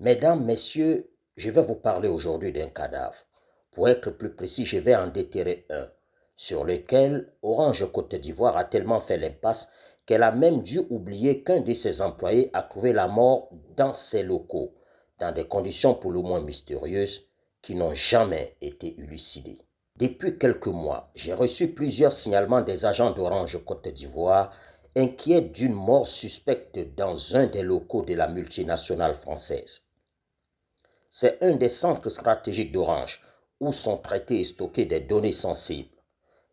Mesdames, Messieurs, je vais vous parler aujourd'hui d'un cadavre. Pour être plus précis, je vais en déterrer un, sur lequel Orange Côte d'Ivoire a tellement fait l'impasse qu'elle a même dû oublier qu'un de ses employés a trouvé la mort dans ses locaux, dans des conditions pour le moins mystérieuses qui n'ont jamais été élucidées. Depuis quelques mois, j'ai reçu plusieurs signalements des agents d'Orange Côte d'Ivoire inquiets d'une mort suspecte dans un des locaux de la multinationale française. C'est un des centres stratégiques d'Orange où sont traitées et stockées des données sensibles.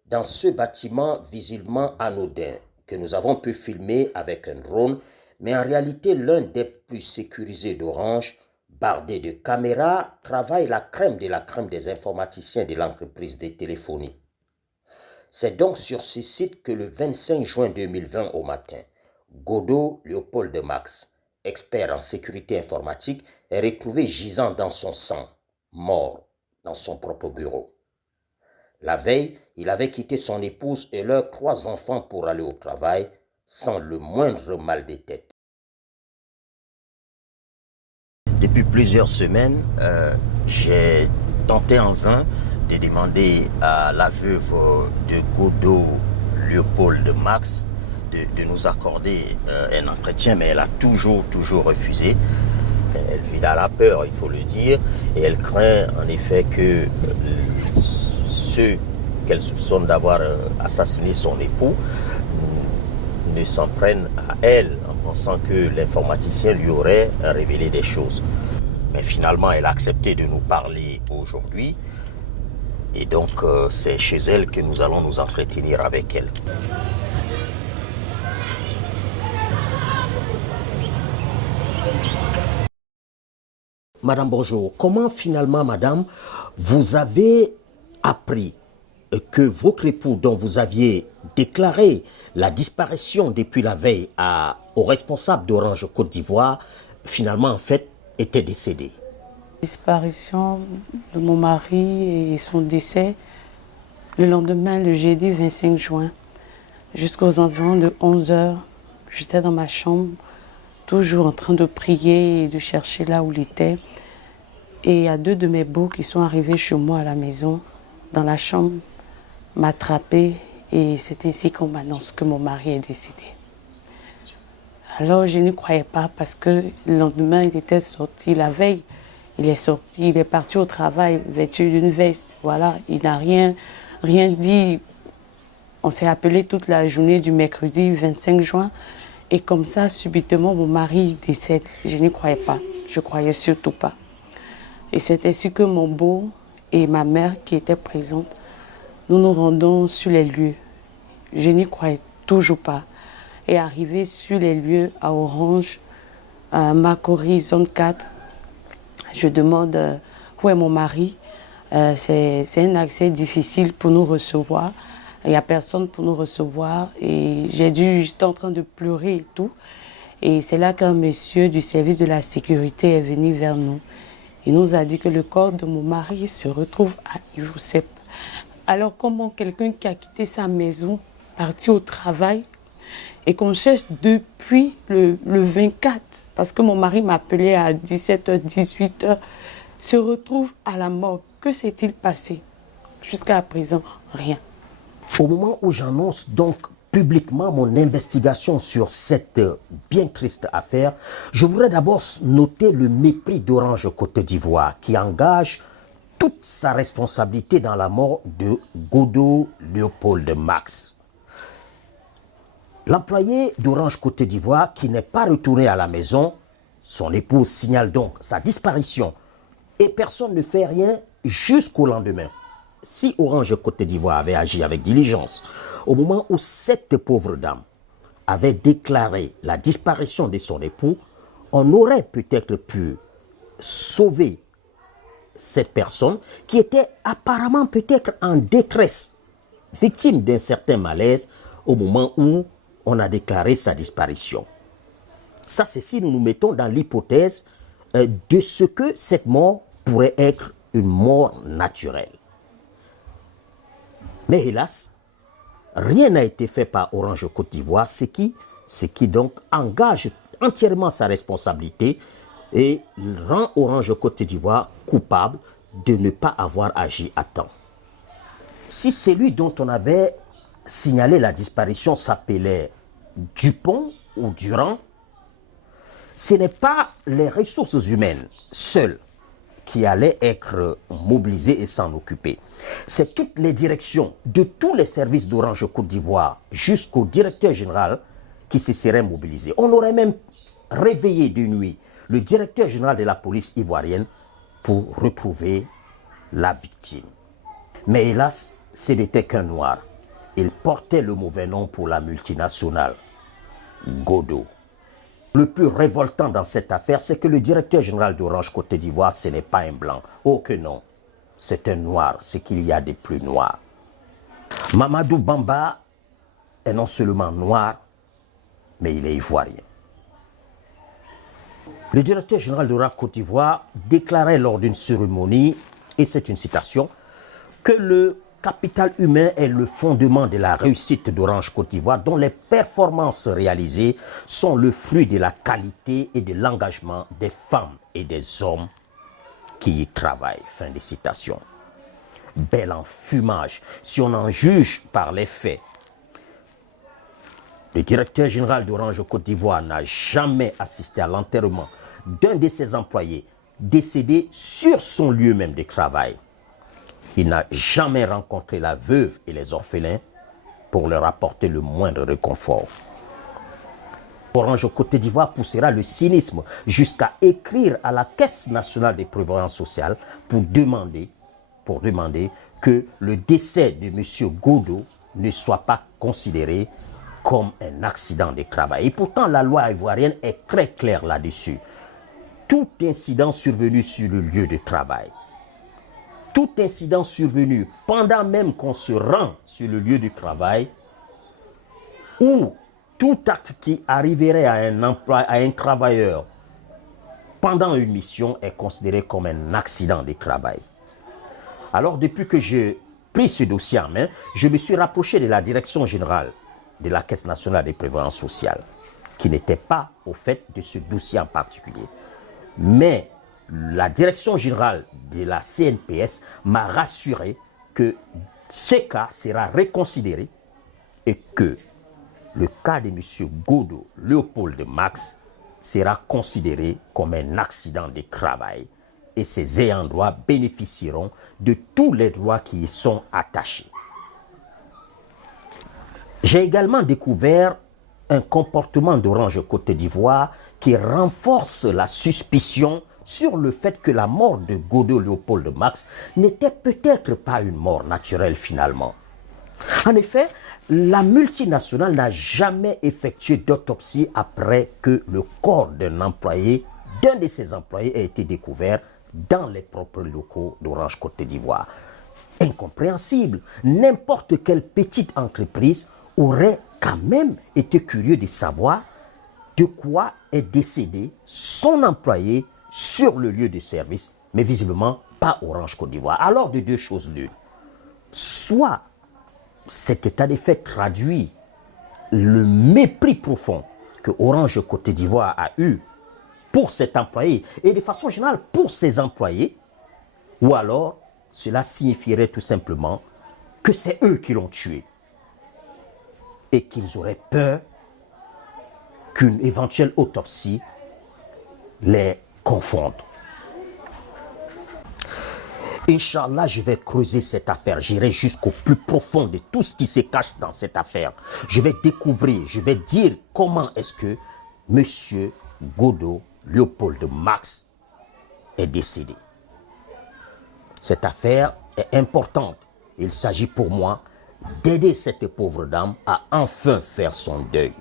Dans ce bâtiment visiblement anodin que nous avons pu filmer avec un drone, mais en réalité l'un des plus sécurisés d'Orange, bardé de caméras, travaille la crème de la crème des informaticiens de l'entreprise de téléphonie. C'est donc sur ce site que le 25 juin 2020 au matin, Godot Léopold de Max, expert en sécurité informatique, est retrouvé gisant dans son sang, mort, dans son propre bureau. La veille, il avait quitté son épouse et leurs 3 enfants pour aller au travail, sans le moindre mal de tête. Depuis plusieurs semaines, j'ai tenté en vain de demander à la veuve de Godot Léopold de Max de nous accorder un entretien, mais elle a toujours refusé. Elle vit dans la peur, il faut le dire, et elle craint en effet que ceux qu'elle soupçonne d'avoir assassiné son époux ne s'en prennent à elle en pensant que l'informaticien lui aurait révélé des choses. Mais finalement, elle a accepté de nous parler aujourd'hui. Et donc, c'est chez elle que nous allons nous entretenir avec elle. Madame, bonjour. Comment finalement, madame, vous avez appris que votre époux, dont vous aviez déclaré la disparition depuis la veille au responsable d'Orange Côte d'Ivoire, finalement, en fait, était décédé? Disparition de mon mari et son décès le lendemain, le jeudi 25 juin, jusqu'aux environs de 11 heures. J'étais dans ma chambre, toujours en train de prier et de chercher là où il était. Et il y a 2 de mes beaux qui sont arrivés chez moi à la maison, dans la chambre, m'attraper, et c'est ainsi qu'on m'annonce que mon mari est décédé. Alors je ne croyais pas parce que le lendemain, il était sorti la veille. Il est sorti, il est parti au travail vêtu d'une veste. Voilà, il n'a rien dit. On s'est appelé toute la journée du mercredi 25 juin. Et comme ça, subitement, mon mari décède. Je n'y croyais pas. Je ne croyais surtout pas. Et c'est ainsi que mon beau et ma mère qui étaient présentes, nous nous rendons sur les lieux. Je n'y croyais toujours pas. Et arrivé sur les lieux à Orange, à Macquarie, zone 4, je demande où est mon mari. C'est un accès difficile pour nous recevoir. Il n'y a personne pour nous recevoir. Et j'étais en train de pleurer et tout. Et c'est là qu'un monsieur du service de la sécurité est venu vers nous. Il nous a dit que le corps de mon mari se retrouve à Ivosep. Alors comment quelqu'un qui a quitté sa maison, parti au travail, et qu'on cherche depuis le 24, parce que mon mari m'appelait à 17h, 18h, se retrouve à la mort. Que s'est-il passé? Jusqu'à présent, rien. Au moment où j'annonce donc publiquement mon investigation sur cette bien triste affaire, je voudrais d'abord noter le mépris d'Orange Côte d'Ivoire qui engage toute sa responsabilité dans la mort de Godot Léopold de Max. L'employé d'Orange Côte d'Ivoire qui n'est pas retourné à la maison, son épouse signale donc sa disparition et personne ne fait rien jusqu'au lendemain. Si Orange Côte d'Ivoire avait agi avec diligence au moment où cette pauvre dame avait déclaré la disparition de son époux, on aurait peut-être pu sauver cette personne qui était apparemment peut-être en détresse, victime d'un certain malaise au moment où on a déclaré sa disparition. Ça, c'est si nous nous mettons dans l'hypothèse de ce que cette mort pourrait être une mort naturelle. Mais hélas, rien n'a été fait par Orange Côte d'Ivoire, ce qui donc engage entièrement sa responsabilité et rend Orange Côte d'Ivoire coupable de ne pas avoir agi à temps. Si celui dont on avait signalé la disparition s'appelait Dupont ou Durand, ce n'est pas les ressources humaines seules qui allaient être mobilisées et s'en occuper. C'est toutes les directions de tous les services d'Orange Côte d'Ivoire jusqu'au directeur général qui se seraient mobilisés. On aurait même réveillé de nuit le directeur général de la police ivoirienne pour retrouver la victime. Mais hélas, ce n'était qu'un noir. Il portait le mauvais nom pour la multinationale, Godot. Le plus révoltant dans cette affaire, c'est que le directeur général d'Orange Côte d'Ivoire, ce n'est pas un blanc. Oh que non, c'est un noir, ce qu'il y a de plus noir. Mamadou Bamba est non seulement noir, mais il est ivoirien. Le directeur général d'Orange Côte d'Ivoire déclarait lors d'une cérémonie, et c'est une citation, que le capital humain est le fondement de la réussite d'Orange Côte d'Ivoire, dont les performances réalisées sont le fruit de la qualité et de l'engagement des femmes et des hommes qui y travaillent. Fin de citation. Bel enfumage, si on en juge par les faits. Le directeur général d'Orange Côte d'Ivoire n'a jamais assisté à l'enterrement d'un de ses employés décédé sur son lieu même de travail. Il n'a jamais rencontré la veuve et les orphelins pour leur apporter le moindre réconfort. Orange Côte d'Ivoire poussera le cynisme jusqu'à écrire à la Caisse nationale de prévoyance sociale pour demander que le décès de M. Godot ne soit pas considéré comme un accident de travail. Et pourtant, la loi ivoirienne est très claire là-dessus. Tout incident survenu sur le lieu de travail, tout incident survenu pendant même qu'on se rend sur le lieu du travail, ou tout acte qui arriverait à un travailleur pendant une mission est considéré comme un accident de travail. Alors, depuis que j'ai pris ce dossier en main, je me suis rapproché de la direction générale de la Caisse nationale de prévoyance sociale, qui n'était pas au fait de ce dossier en particulier. Mais la direction générale de la CNPS m'a rassuré que ce cas sera reconsidéré et que le cas de M. Godot Léopold Max sera considéré comme un accident de travail et ses ayants droit bénéficieront de tous les droits qui y sont attachés. J'ai également découvert un comportement d'Orange Côte d'Ivoire qui renforce la suspicion sur le fait que la mort de Godot Léopold Max n'était peut-être pas une mort naturelle finalement. En effet, la multinationale n'a jamais effectué d'autopsie après que le corps d'un de ses employés ait été découvert dans les propres locaux d'Orange Côte d'Ivoire. Incompréhensible, n'importe quelle petite entreprise aurait quand même été curieux de savoir de quoi est décédé son employé sur le lieu de service, mais visiblement pas Orange Côte d'Ivoire. Alors de deux choses l'une. Soit cet état de fait traduit le mépris profond que Orange Côte d'Ivoire a eu pour cet employé et de façon générale pour ses employés, ou alors cela signifierait tout simplement que c'est eux qui l'ont tué et qu'ils auraient peur qu'une éventuelle autopsie les confonde. Inch'Allah, je vais creuser cette affaire. J'irai jusqu'au plus profond de tout ce qui se cache dans cette affaire. Je vais découvrir, je vais dire comment est-ce que M. Godot Léopold Max est décédé. Cette affaire est importante. Il s'agit pour moi d'aider cette pauvre dame à enfin faire son deuil.